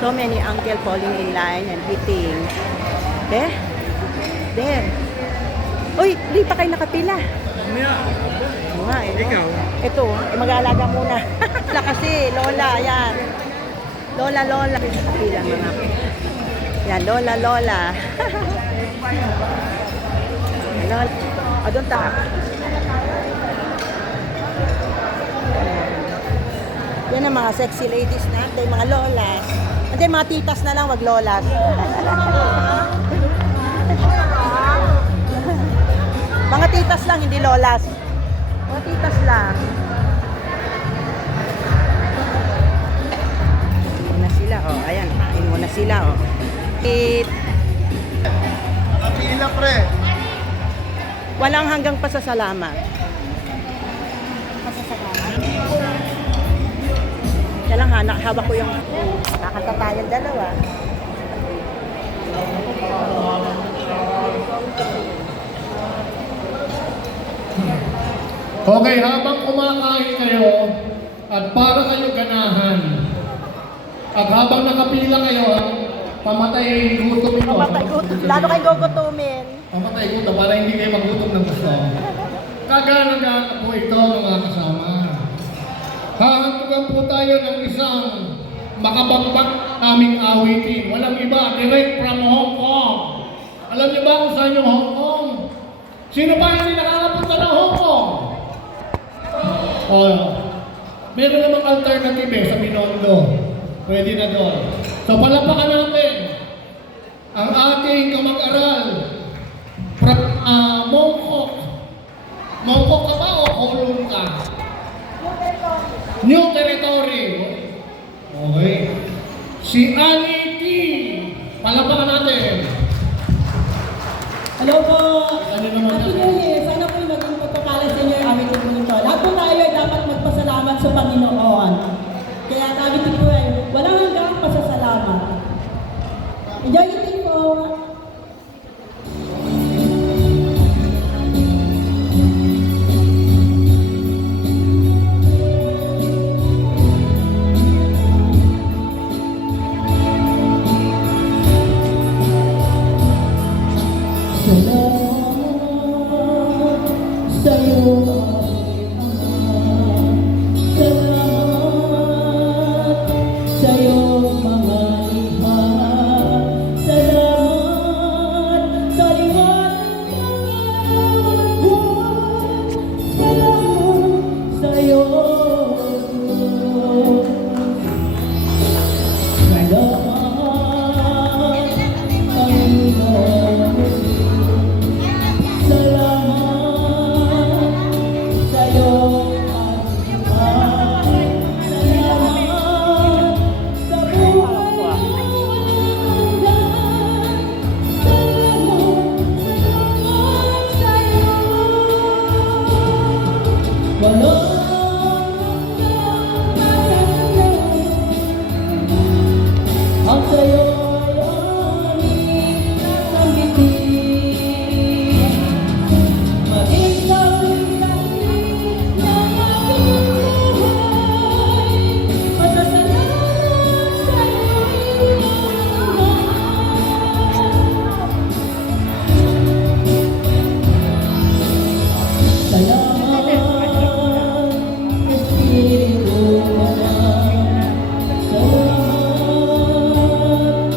So many uncle falling in line and eating. There. There. Uy, di pa kayo nakapila. Oo nga eh. Ikaw? Ito, mag-aalaga muna. Lola kasi, Lola, yan. Lola. Nakapila mga. Yan, Lola. Lola. Doon ta. Yan ang mga sexy ladies natin, mga lolas. Hindi, mga titas na lang, wag lolas. Mga titas lang, hindi lolas. Mga titas lang. Kain na sila, oh. Ayan, kain muna sila, oh. Nakapila, pre. Walang hanggang pasasalamat. Kaya lang, hawak ko yung nakakanta tayong dalawa. Okay, habang kumakain kayo at para kayo ganahan at habang nakapila kayo, pamatay gutom ito. Pamatay gutom. Lalo kayo gugutumin. Pamatay gutom para hindi kayo magutom ng gusto. Kagana-gana po ito mga kasama. Hahantugan po tayo ng isang makabangbat naming awitin. Walang iba, direct from Hong Kong. Alam niyo ba kung saan yung Hong Kong? Sino ba hindi nakakapunta ng Hong Kong? Oh, meron namang alternative sa Binondo. Pwede na doon. So palapakan natin ang ating kamag-aral from Mongkok. Mongkok ka ba o Kowloon ka? New Territory. Okay. Si Annie T. Palapakan natin. Hello po! Ano naman Happy New Year! Sana po maging magpapala sa inyo yung aming ito. Lahat po tayo ay dapat magpasalamat sa Panginoon. Kaya sabi ko po ay walang hanggang pasasalamat. Enjoy eating po!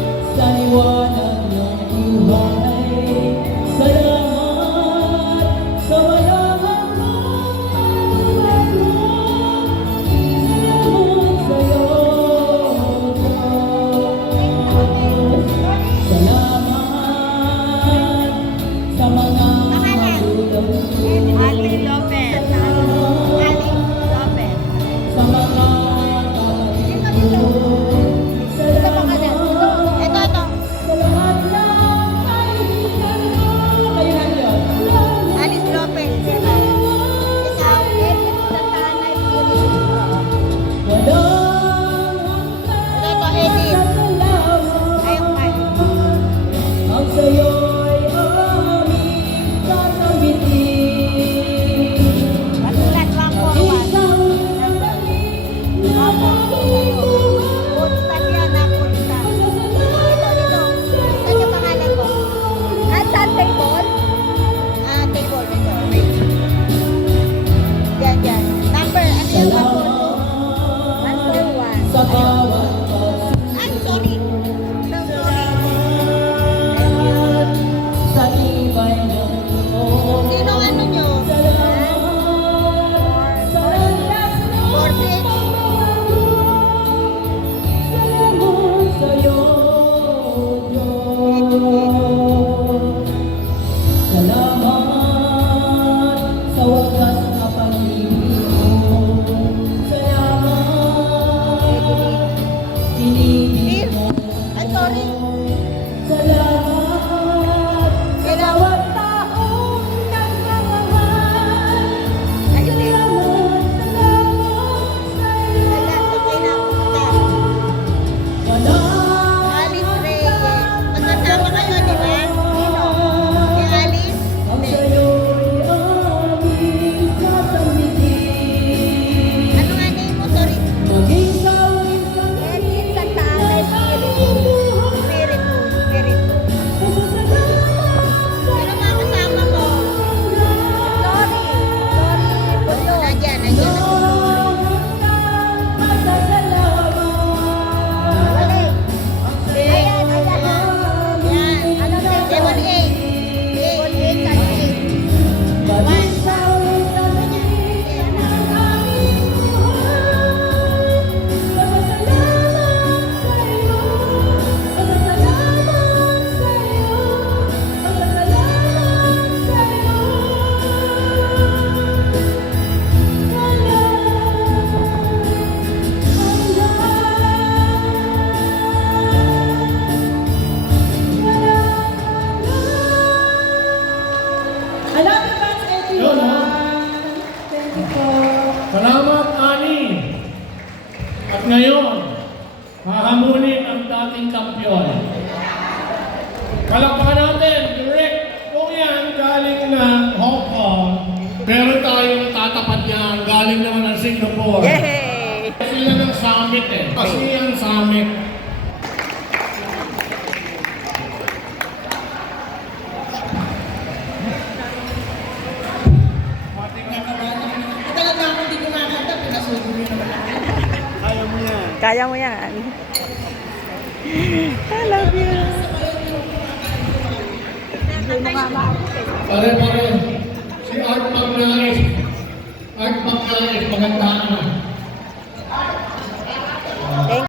Dear. Ay, sorry. Salamat sa bawat taong nagmamahal. Ayun eh. Salamat sa'yo. Walang Alice Reyes. Magkasama kayo, di ba? Sino? Si Alice? ang Hindi. sa'yo'y aming sasambitin. Ano nga name mo? Sorry. Maging sa isang Edwin Santa Ana, Spiritu. Spiritu. Spiritu. Sino mga kasama mo? Glory. Glory. Pulo. Nandiyan. Nandiyan na si Glory. Ayan. Ayan. Ayan. Ano na? Devon 8. Devon 8 at 8. Alam mo ba, Eddie? Yun, ha? Thank you po. Salamat, Ani. At ngayon, hahamunin ang dating kampiyon. Palakpakan natin, direct. Kung yan, galing ng Hong Kong. Meron tayong tatapat niyan, galing naman ng Singapore. Yay! Sila ng summit eh. Kasi ang summit. Talaga ako hindi kumakanta, pinasubo niyo naman ako. Kaya mo yan. I love you. Pare-pare. Si Art Magnais. Art Magnais, maganda na.